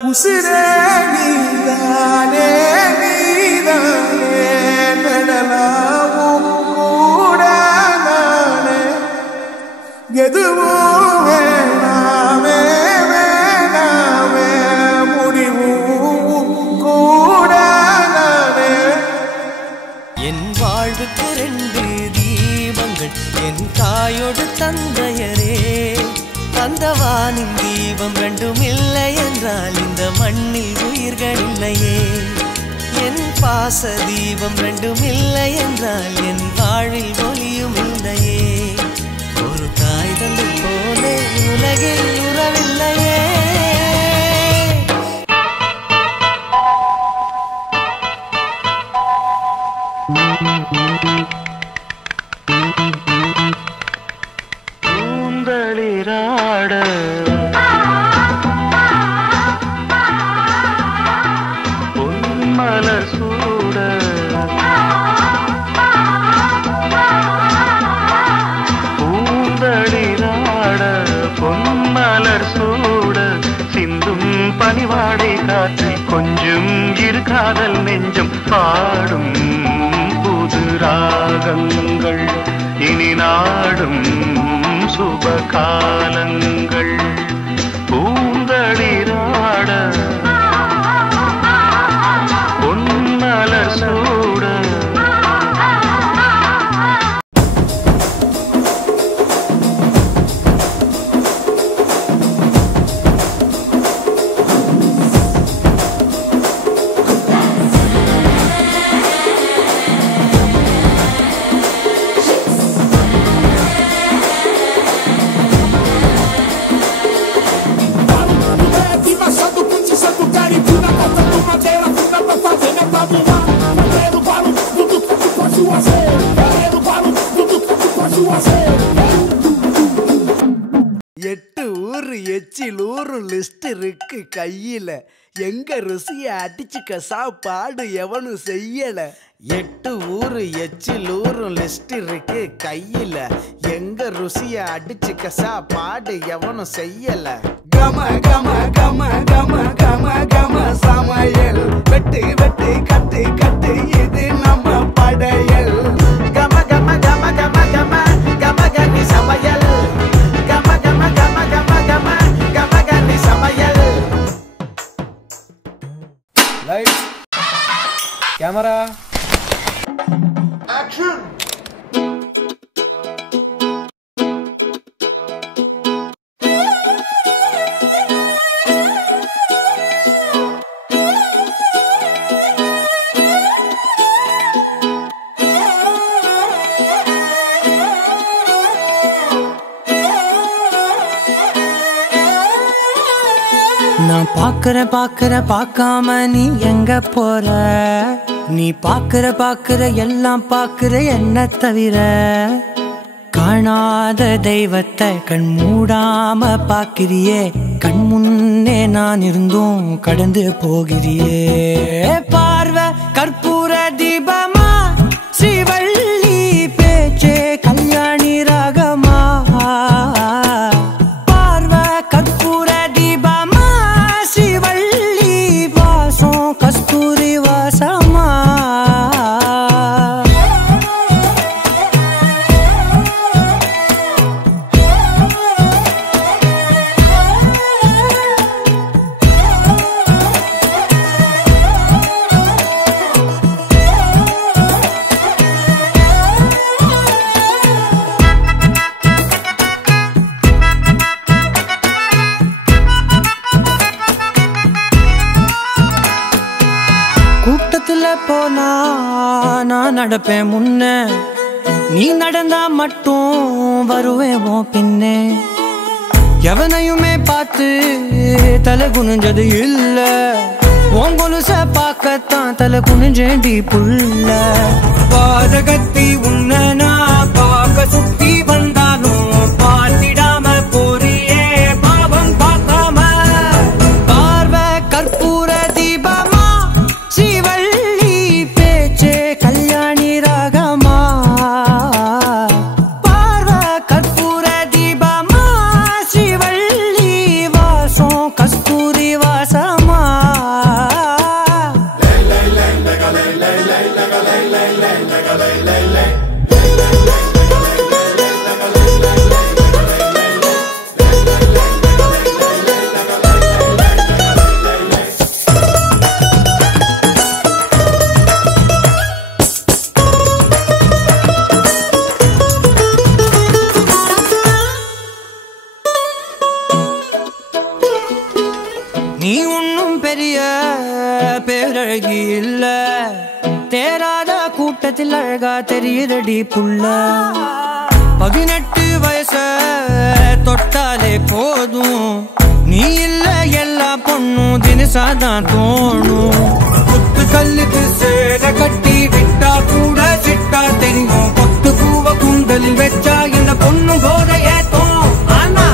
உசிரே நீதானே நீதானே நடலாவும் கூட நானே எதுவும் வேணாமே வேணாமே முடிவும் கூட நானே என் வாழ்வுக்கு 2 தீபங்கள் என் தாயோடு தந்தையரே தந்தவானின் தீபம் 2ம் இல்லை என்றால் இந்த மண்ணில் உயிர்கள் இல்லையே என் பாச தீபம் 2ம் இல்லை என்றால் என் வாழ்வில் ஒளியும் இல்லையே ஒரு தாய் தந்தை போலே உலகில் உறவில்லையே பனிவாடை காற்றில் கொஞ்சம் இரு காதல் நெஞ்சம் பாடும் புது ராகங்கள் இனி நாடும் சுப காலங்கள் பூந்தளிராட பொன்மலர் சூட எச்சிலூறு லிஸ்ட் இருக்கு கையில எங்க ருசிய அடிச்சுக்க சாப்பாடு எவனும் செய்யல 8 ஊரு எச்சிலூறு லிஸ்ட் இருக்கு கையில எங்க ருசிய அடிச்சுக்க சாப்பாடு எவனும் செய்யல கம கம கம கம கம கம சமையல் வெட்டு வெட்டு கட்டு கட்டு இது நம்ம படையல் கம கம கம கம கம கம கனி சமையல் கம கம கம கம கம கம கனி சமையல் லைட்ஸ் கேமரா ஆக்ஷன் நான் பாக்குற பார்க்காம நீ எங்க போற நீ பாக்குற எல்லாம் பாக்குற என்ன தவிர காணாத தெய்வத்தை கண் மூடாம பாக்கிறியே கண் முன்னே நான் இருந்தும் கடந்து போகிறியே பார்வை கற்பூர தீபமா ஸ்ரீவள்ளி பேச்சே கல்யாணி ராகமா பார்வை கற்பூர தீபமா ஸ்ரீவள்ளி வாசம் கஸ்தூரி வாசமா கூட்டத்துல போனா நான் நடப்பேன் முன்ன நீ நடந்தா மட்டும் வருவேன் உன் பின்னே எவனையுமே பார்த்து தலை குனிஞ்சது இல்ல உன் கொலுச பார்க்கத்தான் தலை குனிஞ்சேண்டி புள்ள பாதகத்தி உன்ன நான் பார்க்க சுத்தி வந்தாலும் பார்த்திட பேரழகி இல்ல தேராத கூட்டத்தில் அழகா தெரியுதடி புள்ள 18 வயச தொட்டாலே போதும் நீ இல்ல எல்லா பொண்ணும் தினசாதான் தோணும் கொத்து கல்லுக்கு சேர கட்டி விட்டா கூட சிட்டா தெரியும் கொத்து பூவ கூந்தலில் வச்சா இந்த பொண்ணும் போத ஏத்தோம் ஆனா